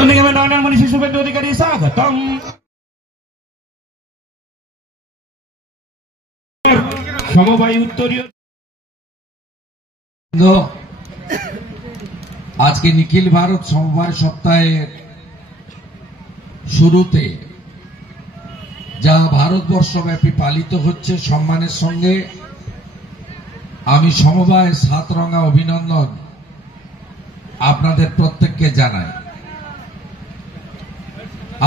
মনীষী শুভেন্দু অধিকারী স্বাগতম। সমবায় উত্তরীয় আজকে নিখিল ভারত সমবায় সপ্তাহের শুরুতে যা ভারতবর্ষব্যাপী পালিত হচ্ছে সম্মানের সঙ্গে আমি সমবায় সাতরঙা অভিনন্দন আপনাদের প্রত্যেককে জানাই।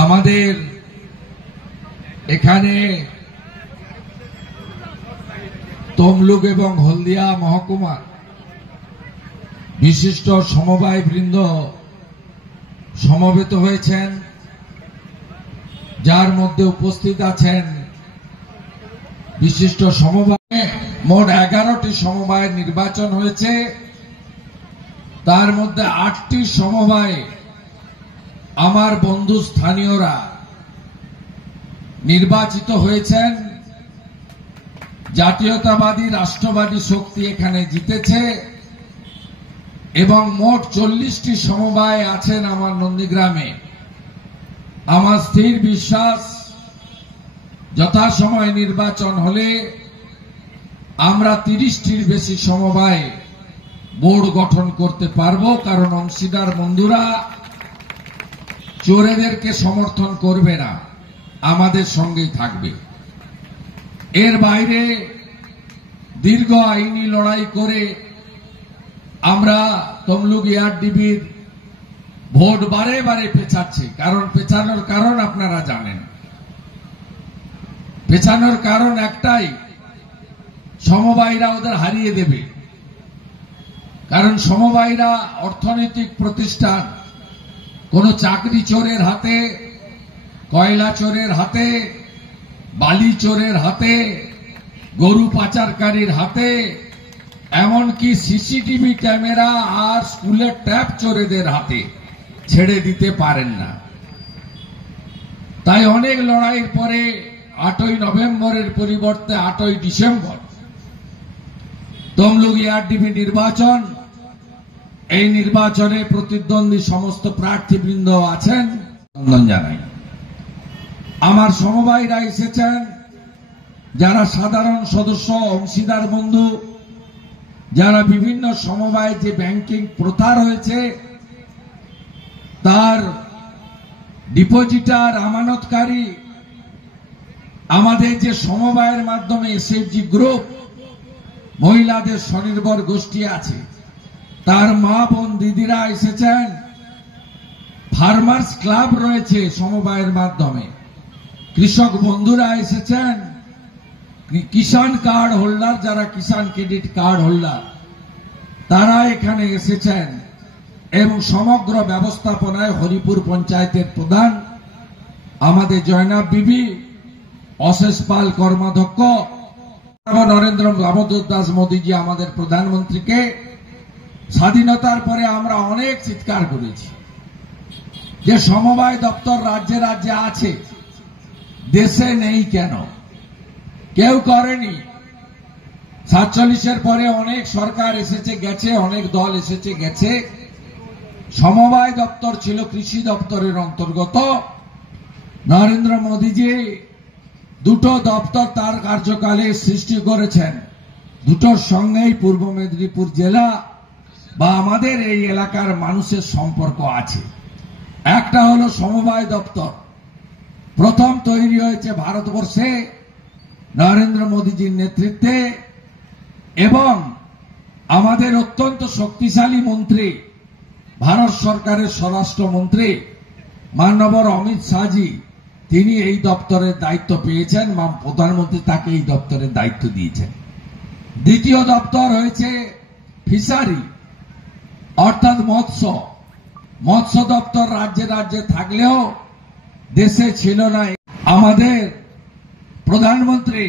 আমাদের এখানে তমলুক এবং হলদিয়া মহকুমা বিশিষ্ট সমবায় বৃন্দ সমবেত হয়েছেন, যার মধ্যে উপস্থিত আছেন বিশিষ্ট সমবায়। মোট 11টি সমবায় নির্বাচন হয়েছে, তার মধ্যে 8টি সমবায় আমার বন্ধু স্থানীয়রা নির্বাচিত হয়েছেন। জাতীয়তাবাদী রাষ্ট্রবাদী শক্তি এখানে জিতেছে এবং মোট 40টি সমবায় আছেন আমার নন্দীগ্রামে। আমার স্থির বিশ্বাস যথাসময়ে নির্বাচন হলে আমরা 30টির বেশি সমবায় বোর্ড গঠন করতে পারব, কারণ অংশীদার বন্ধুরা চোরেদেরকে সমর্থন করবে না, আমাদের সঙ্গেই থাকবে। এর বাইরে দীর্ঘ আইনি লড়াই করে আমরা তমলুক এআরডিবির ভোট বারে বারে পেছাচ্ছি। পেছানোর কারণ আপনারা জানেন। পেছানোর কারণ একটাই, সমবায়রা ওদের হারিয়ে দেবে। কারণ সমবায়রা অর্থনৈতিক প্রতিষ্ঠান, কোন চাকরি চোরের হাতে, কয়লা চোরের হাতে, বালি চোরের হাতে, গরু পাচারকারীর হাতে, এমনকি সিসিটিভি ক্যামেরা আর স্কুলের ট্যাপ চোরেদের হাতে ছেড়ে দিতে পারেন না। তাই অনেক লড়াইয়ের পরে 8ই নভেম্বরের পরিবর্তে 8ই ডিসেম্বর তমলুক এআরডিবি নির্বাচন। এই নির্বাচনে প্রতিদ্বন্দ্বী সমস্ত প্রার্থীবৃন্দ আছেন, অভিনন্দন জানাই। আমার সমবায়রা এসেছেন, যারা সাধারণ সদস্য, অংশীদার বন্ধু, যারা বিভিন্ন সমবায় যে ব্যাংকিং প্রথা রয়েছে তার ডিপোজিটার, আমানতকারী, আমাদের যে সমবায়ের মাধ্যমে এসএইচজি গ্রুপ মহিলাদের স্বনির্ভর গোষ্ঠী আছে, তার মা বোন দিদিরা এসেছেন। ফার্মার্স ক্লাব রয়েছে সমবায়ের মাধ্যমে, কৃষক বন্ধুরা এসেছেন, কিষাণ কার্ড হোল্ডার, যারা কিষাণ ক্রেডিট কার্ড হোল্ডার তারা এখানে এসেছেন। এবং সমগ্র ব্যবস্থাপনায় হরিপুর পঞ্চায়েতের প্রধান আমাদের জয়নাব বিবি, অশেষ পাল কর্মাধ্যক্ষ, নরেন্দ্র দামোদর দাস মোদীজি আমাদের প্রধানমন্ত্রীকে স্বাধীনতার পরে আমরা অনেক চিৎকার করেছি যে সমবায় দপ্তর রাজ্যে রাজ্যে আছে, দেশে নেই কেন? কেউ করেনি। 47-এর পরে অনেক সরকার এসেছে গেছে, অনেক দল এসেছে গেছে। সমবায় দপ্তর ছিল কৃষি দপ্তরের অন্তর্গত। নরেন্দ্র মোদীজি দুটো দপ্তর তার কার্যকালে সৃষ্টি করেছেন। দুটোর সঙ্গেই পূর্ব মেদিনীপুর জেলা বা আমাদের এই এলাকার মানুষের সম্পর্ক আছে। একটা হলো সমবায় দপ্তর, প্রথম তৈরি হয়েছে ভারতবর্ষে নরেন্দ্র মোদীজির নেতৃত্বে, এবং আমাদের অত্যন্ত শক্তিশালী মন্ত্রী, ভারত সরকারের স্বরাষ্ট্রমন্ত্রী মাননীয় অমিত শাহজি, তিনি এই দপ্তরের দায়িত্ব পেয়েছেন, প্রধানমন্ত্রী তাকে এই দপ্তরের দায়িত্ব দিয়েছেন। দ্বিতীয় দপ্তর হয়েছে ফিশারি, অর্থাৎ মৎস্য দপ্তর রাজ্যে রাজ্যে থাকলেও দেশে ছিল না। আমাদের প্রধানমন্ত্রী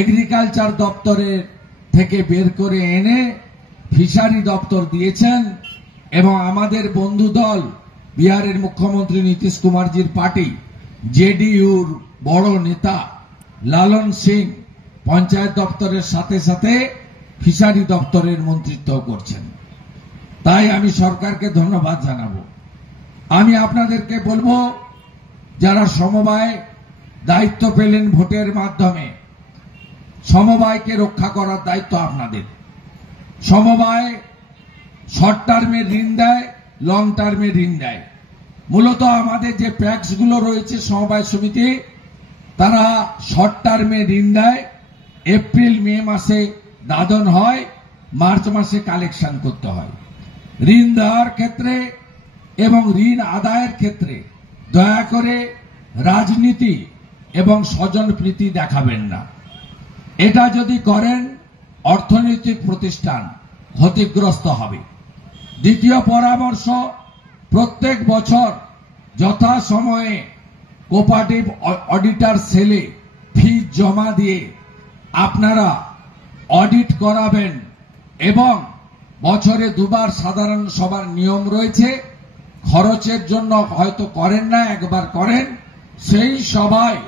এগ্রিকালচার দপ্তরের থেকে বের করে এনে ফিশারি দপ্তর দিয়েছেন, এবং আমাদের বন্ধু দল বিহারের মুখ্যমন্ত্রী নীতিশ কুমারজির পার্টি জেডিইউর বড় নেতা লালন সিং পঞ্চায়েত দপ্তরের সাথে সাথে ফিশারি দপ্তরের মন্ত্রিত্ব করছেন। তাই আমি সরকারকে ধন্যবাদ জানাবো। আমি আপনাদেরকে বলবো, যারা সমবায় দায়িত্ব পেলেন ভোটের মাধ্যমে, সমবায়কে রক্ষা করার দায়িত্ব আপনাদের। সমবায় শর্ট টার্মে ঋণ দেয়, লং টার্মে ঋণ দেয়। মূলত আমাদের যে প্যাক্স গুলো রয়েছে সমবায় সমিতি, তারা শর্ট টার্মে ঋণ দেয়, এপ্রিল মে মাসে দাদন হয়, মার্চ মাসে কালেকশন করতে হয়। ঋণ দেওয়ার ক্ষেত্রে এবং ঋণ আদায়ের ক্ষেত্রে দয়া করে রাজনীতি এবং স্বজনপ্রীতি দেখাবেন না। এটা যদি করেন অর্থনৈতিক প্রতিষ্ঠান ক্ষতিগ্রস্ত হবে। দ্বিতীয় পরামর্শ, প্রত্যেক বছর যথাসময়ে কোঅপারেটিভ অডিটর সেলে ফিজ জমা দিয়ে আপনারা অডিট করাবেন এবং বছরে দুবার সাধারণ সভার নিয়ম রয়েছে। খরচের জন্য হয়তো করেন না, একবার করেন। সেই সভায়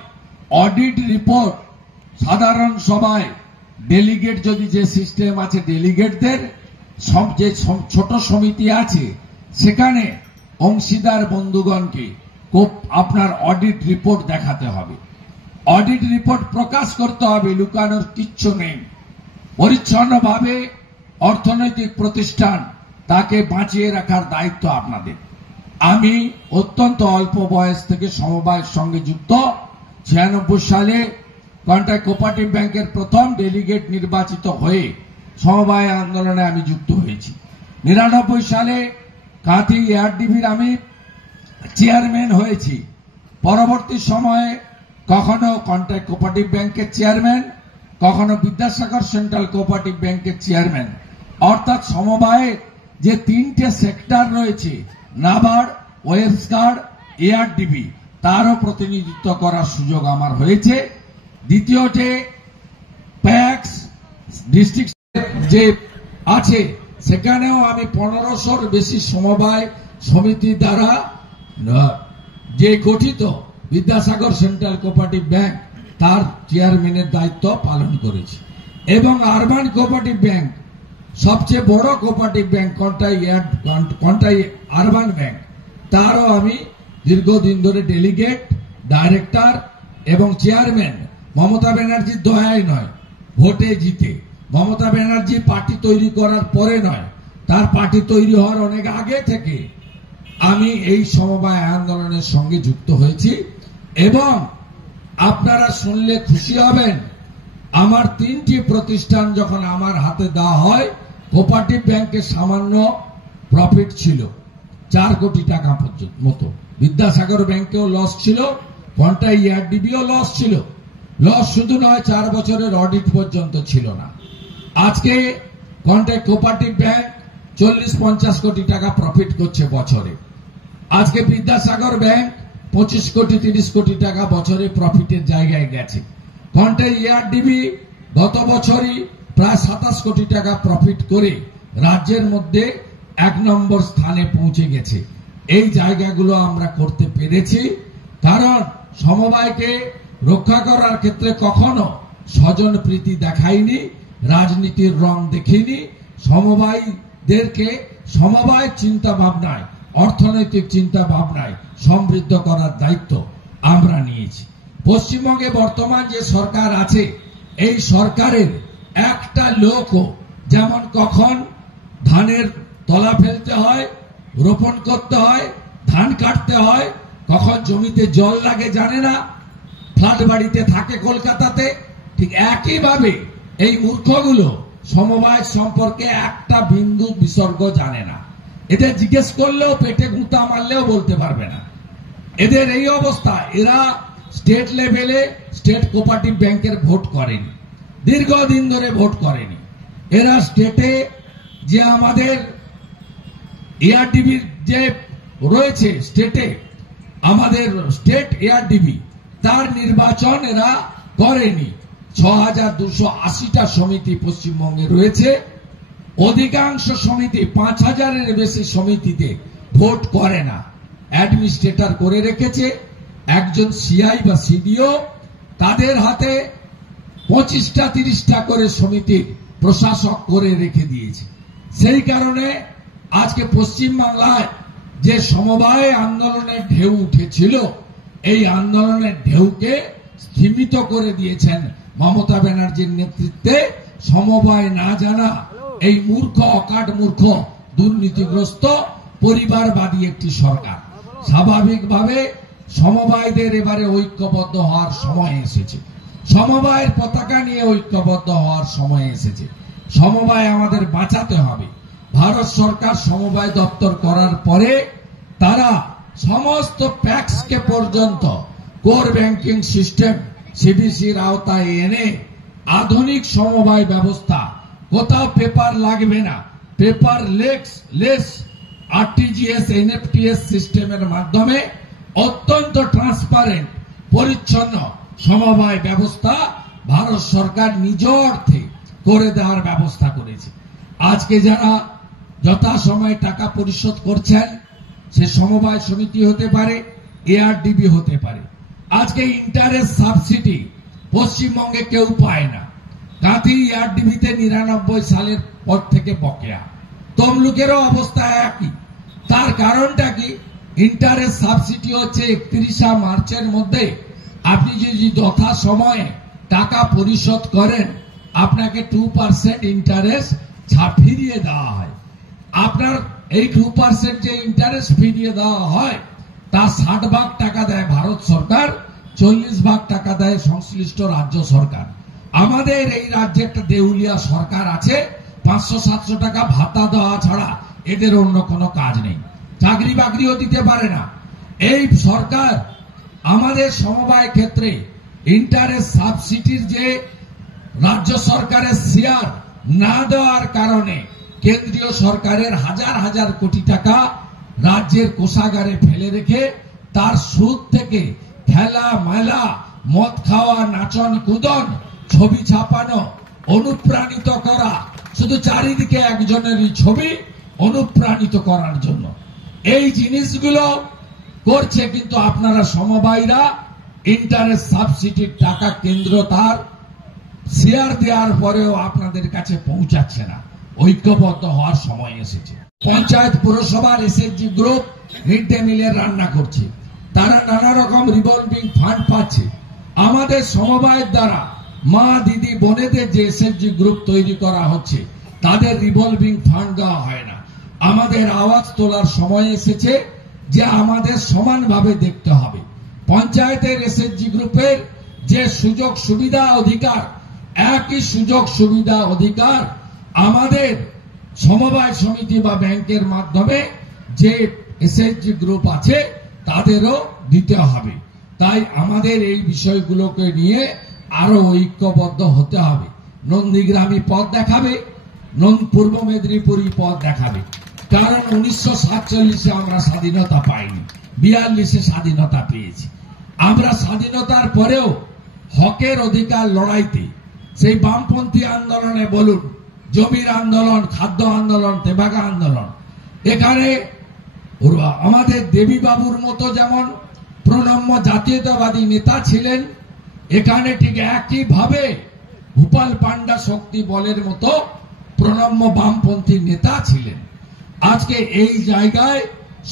অডিট রিপোর্ট সাধারণ সভায় ডেলিগেট, যদি যে সিস্টেম আছে ডেলিগেটদের, যে ছোট সমিতি আছে সেখানে অংশীদার বন্ধুগণকে আপনার অডিট রিপোর্ট দেখাতে হবে। অডিট রিপোর্ট প্রকাশ করতে হবে, লুকানোর কিচ্ছু নেই। পরিচ্ছন্নভাবে অর্থনৈতিক প্রতিষ্ঠান তাকে বাঁচিয়ে রাখার দায়িত্ব আপনাদের। আমি অত্যন্ত অল্প বয়স থেকে সমবায়ের সঙ্গে যুক্ত। 96 সালে কন্ট্রাক্ট কোঅপারেটিভ ব্যাংকের প্রথম ডেলিগেট নির্বাচিত হয়ে সমবায় আন্দোলনে আমি যুক্ত হয়েছি। 99 সালে কাঁথি এআরডিবির আমি চেয়ারম্যান হয়েছি। পরবর্তী সময়ে কখনো কন্ট্রাক্ট কোঅপারেটিভ ব্যাংকের চেয়ারম্যান, কখনো বিদ্যাসাগর সেন্ট্রাল কোঅপারেটিভ ব্যাংকের চেয়ারম্যান। অর্থাৎ সমবায়ে যে তিনটে সেক্টর রয়েছে, নাবার্ড, ওয়েবস্টার, এআরডিবি, তারও প্রতিনিধিত্ব করার সুযোগ আমার হয়েছে। দ্বিতীয়তে প্যাক্স ডিস্ট্রিক্ট যে আছে সেখানেও আমি 1500-র বেশি সমবায় সমিতি দ্বারা যে গঠিত বিদ্যাসাগর সেন্ট্রাল কোঅপারেটিভ ব্যাংক, তার চেয়ারম্যানের দায়িত্ব পালন করেছি। এবং আরবান কোঅপারেটিভ ব্যাংক, সবচেয়ে বড় cooperative bank Contai urban bank, তারও আমি দীর্ঘদিন ধরে ডেলিগেট, ডাইরেক্টর এবং চেয়ারম্যান। মমতা ব্যানার্জির দয়ায় নয়, ভোটে জিতে। মমতা ব্যানার্জি পার্টি তৈরি করার পরে নয়, তার পার্টি তৈরি হওয়ার অনেক আগে থেকে আমি এই সমবায় আন্দোলনের সঙ্গে যুক্ত হয়েছি। এবং আপনারা শুনলে খুশি হবেন, আমার 3টি প্রতিষ্ঠান যখন আমার হাতে দেওয়া হয়, কোঅপারেটিভ ব্যাংকে সামান্য প্রফিট ছিল 4 কোটি টাকা পর্যন্ত মতো। বিদ্যাসাগর ব্যাংকেও লস ছিল, কন্টাই এআরডিবিও লস ছিল। লস শুধু নয়, 4 বছরের অডিট পর্যন্ত ছিল না। আজকে কন্ট্রাক্ট কোঅপারেটিভ ব্যাংক 40-50 কোটি টাকা প্রফিট করছে বছরে। আজকে বিদ্যাসাগর ব্যাংক 25 কোটি 30 কোটি টাকা বছরে প্রফিটের জায়গায় গেছে। কন্টাই এআরডিবি গত বছরই প্রায় 27 কোটি টাকা প্রফিট করে রাজ্যের মধ্যে 1 নম্বর স্থানে পৌঁছে গেছে। এই জায়গাগুলো আমরা করতে পেরেছি কারণ সমবায়কে রক্ষা করার ক্ষেত্রে কখনো স্বজনপ্রীতি দেখাইনি, রাজনীতির রং দেখিনি। সমবায়ীদেরকে সমবায় চিন্তা ভাবনায়, অর্থনৈতিক চিন্তা ভাবনায় সমৃদ্ধ করার দায়িত্ব আমরা নিয়েছি। পশ্চিমবঙ্গে বর্তমান যে সরকার আছে, এই সরকারের একটা লোকও যেমন কখন ধানের তলা ফেলতে হয়, রোপণ করতে হয়, ধান কাটতে হয়, কখন জমিতে জল লাগে জানে না, ফ্ল্যাট বাড়িতে থাকে কলকাতাতে। ঠিক একইভাবে এই মূর্খগুলো সমবায় সম্পর্কে একটা বিন্দু বিসর্গ জানে না। এদের জিজ্ঞেস করলেও, পেটে গুঁতা মারলেও বলতে পারবে না। এদের এই অবস্থা। এরা স্টেট লেভেলে স্টেট কোঅপারেটিভ ব্যাংকের ভোট করেনি, দীর্ঘদিন ধরে ভোট করেনি। এরা স্টেটে যে আমাদের এআরডিবির যে রয়েছে, স্টেটে আমাদের স্টেট এআরডিবি, তার নির্বাচন এরা করেনি। 6280টা সমিতি পশ্চিমবঙ্গে রয়েছে। অধিকাংশ সমিতি 5000-এর বেশি সমিতিতে ভোট করে না, অ্যাডমিনিস্ট্রেটর করে রেখেছে। একজন সিআই বা সিডিও, তাদের হাতে 25টা 30টা করে সমিতির প্রশাসক করে রেখে দিয়েছে। সেই কারণে আজকে পশ্চিমবাংলায় যে সমবায় আন্দোলনের ঢেউ উঠেছিল, এই আন্দোলনের ঢেউকে স্থিমিত করে দিয়েছেন মমতা ব্যানার্জির নেতৃত্বে সমবায় না জানা এই মূর্খ, অকাট মূর্খ, দুর্নীতিগ্রস্ত, পরিবারবাদী একটি সরকার। স্বাভাবিকভাবে সমবায়দের এবারে ঐক্যবদ্ধ হওয়ার সময় এসেছে। সমবায়ের পতাকা নিয়ে ঐক্যবদ্ধ হওয়ার সময় এসেছে। সমবায় আমাদের বাঁচাতে হবে। ভারত সরকার সমবায় দপ্তর করার পরে তারা সমস্ত প্যাক্সকে পর্যন্ত কোর ব্যাংকিং সিস্টেম সিবিসির আওতায় এনে আধুনিক সমবায় ব্যবস্থা, কোথাও পেপার লাগবে না, পেপার লেস আরটিজিএস এনএফটিএস সিস্টেমের মাধ্যমে অত্যন্ত ট্রান্সপারেন্ট, পরিচ্ছন্ন সমবায় ব্যবস্থা ভারত সরকার নিজ অর্থে করে দেওয়ার ব্যবস্থা করেছে। আজকে যারা যথাসময়ে টাকা পরিশোধ করছেন, সে সমবায় সমিতি হতে পারে, এআরডিবি হতে পারে। আজকে ইন্টারেস্ট সাবসিডি পশ্চিমবঙ্গে কেউ পায় না। কাঁথি এআরডিবিতে 99 সালের পর থেকে বকেয়া। তমলুকেরও অবস্থা একই। তার কারণটা কি? ইন্টারেস্ট সাবসিডি হচ্ছে 31 মার্চের মধ্যে আপনি যদি যথাসময়ে টাকা পরিশোধ করেন, আপনাকে 2% ইন্টারেস্ট ফিরিয়ে দেওয়া হয়। আপনার এই 2% যে ইন্টারেস্ট ফিরিয়ে দেওয়া হয়, তা 60 ভাগ টাকা দেয় ভারত সরকার, 40 ভাগ টাকা দেয় সংশ্লিষ্ট রাজ্য সরকার। আমাদের এই রাজ্যে একটা দেউলিয়া সরকার আছে, 500-700 টাকা ভাতা দেওয়া ছাড়া এদের অন্য কোনো কাজ নেই। চাকরি বাকরিও দিতে পারে না। এই সরকার আমাদের সমবায় ক্ষেত্রে ইন্টারেস্ট সাবসিডির যে রাজ্য সরকারের শেয়ার না দেওয়ার কারণে কেন্দ্রীয় সরকারের হাজার হাজার কোটি টাকা রাজ্যের কোষাগারে ফেলে রেখে তার সুদ থেকে খেলা মেলা, মদ খাওয়া, নাচন কুদন, ছবি ছাপানো, অনুপ্রাণিত করা, শুধু চারিদিকে একজনেরই ছবি অনুপ্রাণিত করার জন্য এই জিনিসগুলো করছে। কিন্তু আপনারা সমবায়রা ইন্টারেস্ট সাবসিডির টাকা কেন্দ্র তার শেয়ার দেওয়ার পরেও আপনাদের কাছে পৌঁছাচ্ছে না। ঐক্যবদ্ধ হওয়ার সময় এসেছে। পঞ্চায়েত পুরসভার এসএসজি গ্রুপ মিড ডে মিলের রান্না করছে, তারা নানা রকম রিভলভিং ফান্ড পাচ্ছে। আমাদের সমবায়ের দ্বারা মা, দিদি, বোনেদের যে এসএসজি গ্রুপ তৈরি করা হচ্ছে, তাদের রিভলভিং ফান্ড দেওয়া হয় না। আমাদের আওয়াজ তোলার সময় এসেছে যে আমাদের সমানভাবে দেখতে হবে। পঞ্চায়েতের এসএসজি গ্রুপের যে সুযোগ সুবিধা অধিকার, একই সুযোগ সুবিধা অধিকার আমাদের সমবায় সমিতি বা ব্যাংকের মাধ্যমে যে এসএসজি গ্রুপ আছে তাদেরও দিতে হবে। তাই আমাদের এই বিষয়গুলোকে নিয়ে আরো ঐক্যবদ্ধ হতে হবে। নন্দীগ্রামী পথ দেখাবে, পূর্ব মেদিনীপুরী পথ দেখাবে। কারণ 1947 আমরা স্বাধীনতা পাইনি, 42 স্বাধীনতা পেয়েছি। আমরা স্বাধীনতার পরেও হকের অধিকার লড়াইতে, সেই বামপন্থী আন্দোলনে বলুন, জমির আন্দোলন, খাদ্য আন্দোলন, তেভাগা আন্দোলন, এখানে আমাদের দেবী বাবুর মতো যেমন প্রণম্য জাতীয়তাবাদী নেতা ছিলেন, এখানে ঠিক একইভাবে ভূপাল পান্ডা শক্তি বলের মতো প্রণম্য বামপন্থী নেতা ছিলেন। আজকে এই জায়গায়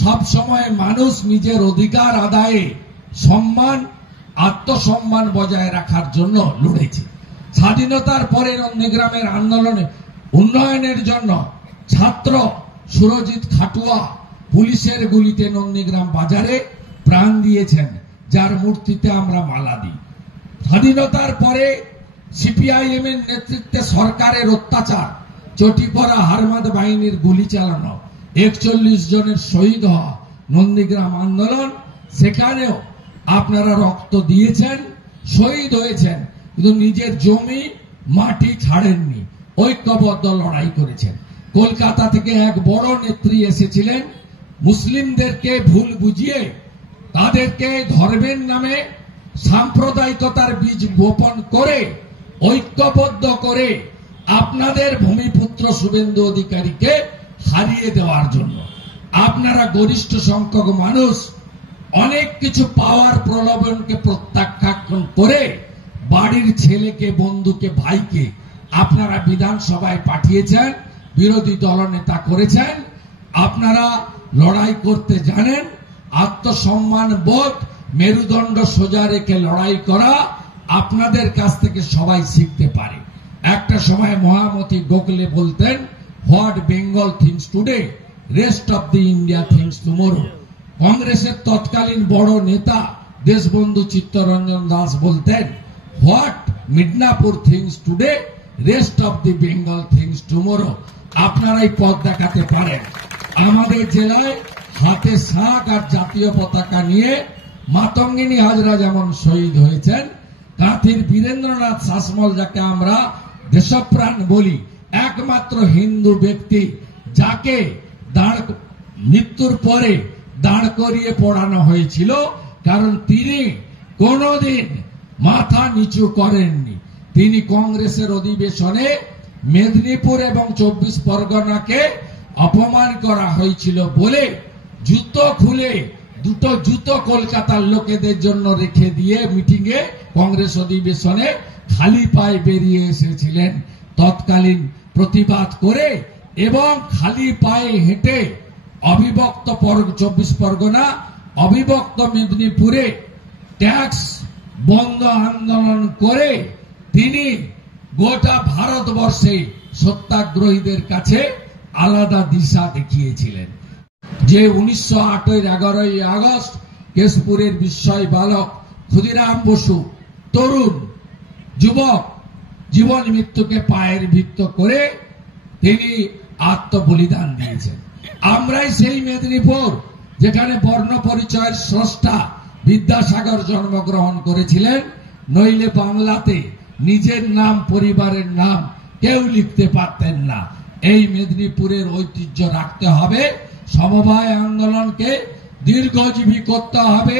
সবসময় মানুষ নিজের অধিকার আদায়ে সম্মান, আত্মসম্মান বজায় রাখার জন্য লড়েছে। স্বাধীনতার পরে নন্দীগ্রামের আন্দোলনে উন্নয়নের জন্য ছাত্র সুরজিৎ খাটুয়া পুলিশের গুলিতে নন্দীগ্রাম বাজারে প্রাণ দিয়েছেন, যার মূর্তিতে আমরা মালা দিই। স্বাধীনতার পরে সিপিআইএম এর নেতৃত্বে সরকারের অত্যাচার, চটিপড়া হারমাদ বাহিনীর গুলি চালানো, 41 জনের শহীদ হওয়া নন্দীগ্রাম আন্দোলন, সেখানেও আপনারা রক্ত দিয়েছেন, শহীদ হয়েছেন, কিন্তু নিজের জমি মাটি ছাড়েননি, ঐক্যবদ্ধ লড়াই করেছেন। কলকাতা থেকে এক বড় নেত্রী এসেছিলেন, মুসলিমদেরকে ভুল বুঝিয়ে তাদেরকে ধর্মের নামে সাম্প্রদায়িকতার বীজ বপন করে ঐক্যবদ্ধ করে আপনাদের ভূমিপুত্র শুভেন্দু অধিকারীকে হারিয়ে দেওয়ার জন্য। আপনারা গরিষ্ঠ সংখ্যক মানুষ অনেক কিছু পাওয়ার প্রলোভনকে প্রত্যাখ্যান করে বাড়ির ছেলেকে, বন্ধুকে, ভাইকে আপনারা বিধানসভায় পাঠিয়েছেন, বিরোধী দলনেতা করেছেন। আপনারা লড়াই করতে জানেন, আত্মসম্মান বোধ, মেরুদণ্ড সোজা রেখে লড়াই করা আপনাদের কাছ থেকে সবাই শিখতে পারে। একটা সময় মহামতি গোখলে বলতেন, what Bengal things today, rest of the India things tomorrow. কংগ্রেসের তৎকালীন বড় নেতা দেশবন্ধু চিত্তরঞ্জন দাস বলতেন, what Midnapore things today, rest of the Bengal things tomorrow. আপনারাই পথ দেখাতে পারেন। আমাদের জেলায় হাতে শাক আর জাতীয় পতাকা নিয়ে মাতঙ্গিনী হাজরা যেমন শহীদ হয়েছেন, কাঁথির বীরেন্দ্রনাথ শাসমল, যাকে আমরা দেশপ্রাণ বলি, একমাত্র হিন্দু ব্যক্তি যাকে মৃত্যুর পরে দাঁড় করিয়ে পড়ানো হয়েছিল, কারণ তিনি কোনদিন মাথা নিচু করেননি। তিনি কংগ্রেসের অধিবেশনে মেদিনীপুর এবং 24 পরগনাকে অপমান করা হয়েছিল বলে জুতো খুলে দুটো জুতো কলকাতার লোকেদের জন্য রেখে দিয়ে মিটিংয়ে কংগ্রেস অধিবেশনে খালি পায়ে বেরিয়ে এসেছিলেন তৎকালীন প্রতিবাদ করে, এবং খালি পায়ে হেঁটে অবিভক্ত 24 পরগনা, অবিভক্ত মেদিনীপুরে ট্যাক্স বন্ধ আন্দোলন করে তিনি গোটা ভারতবর্ষে সত্যাগ্রহীদের কাছে আলাদা দিশা দেখিয়েছিলেন। যে 1908 11ই আগস্ট কেশপুরের বিস্ময় বালক ক্ষুদিরাম বসু, তরুণ যুবক, জীবন মৃত্যুকে পায়ের ভিত্ত করে তিনি আত্মবলিদান দিয়েছেন। আমরাই সেই মেদিনীপুর যেখানে বর্ণ পরিচয়ের স্রষ্টা বিদ্যাসাগর জন্মগ্রহণ করেছিলেন, নইলে বাংলাতে নিজের নাম, পরিবারের নাম কেউ লিখতে পারতেন না। এই মেদিনীপুরের ঐতিহ্য রাখতে হবে, সমবায় আন্দোলনকে দীর্ঘজীবী করতে হবে,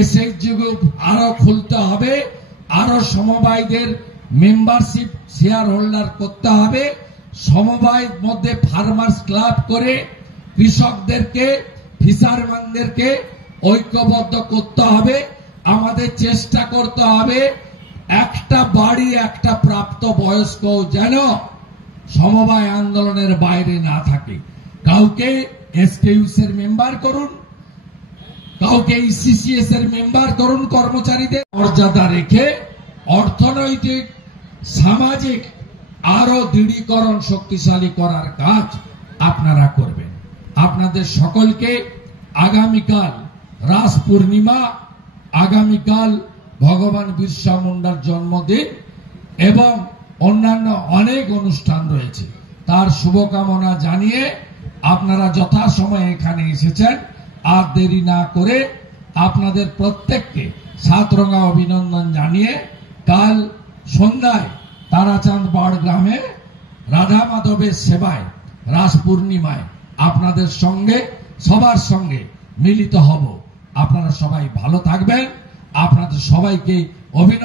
এসএইচজি গ্রুপ আরো খুলতে হবে, আরো সমবায়দের মেম্বারশিপ শেয়ার হোল্ডার করতে হবে, সমবায়ের মধ্যে ফার্মার্স ক্লাব করে কৃষকদেরকে, ফিশারম্যানদেরকে ঐক্যবদ্ধ করতে হবে। আমাদের চেষ্টা করতে হবে একটা বাড়ি, একটা প্রাপ্ত বয়স্ক যেন সমবায় আন্দোলনের বাইরে না থাকে। কাউকে এসকেইউস এর মেম্বার করুন, কাউকে ইসিসিএস এর মেম্বার করুন, কর্মচারীদের মর্যাদা রেখে অর্থনৈতিক, সামাজিক আরো দৃঢ়ীকরণ, শক্তিশালী করার কাজ আপনারা করবেন। আপনাদের সকলকে আগামীকাল রাস পূর্ণিমা, আগামীকাল ভগবান বিরসা মুন্ডার জন্মদিন এবং অন্যান্য অনেক অনুষ্ঠান রয়েছে, তার শুভকামনা জানিয়ে আপনারা যথাসময়ে এখানে এসেছেন। আর দেরি না করে আপনাদের প্রত্যেককে সাতরঙা অভিনন্দন জানিয়ে কাল সন্ধ্যায় তারাচাঁদ বাড় গ্রামে রাধা মাধবের সেবায় রাস পূর্ণিমায় আপনাদের সঙ্গে, সবার সঙ্গে মিলিত হব। আপনারা সবাই ভালো থাকবেন। আপনাদের সবাইকে অভিনন্দন।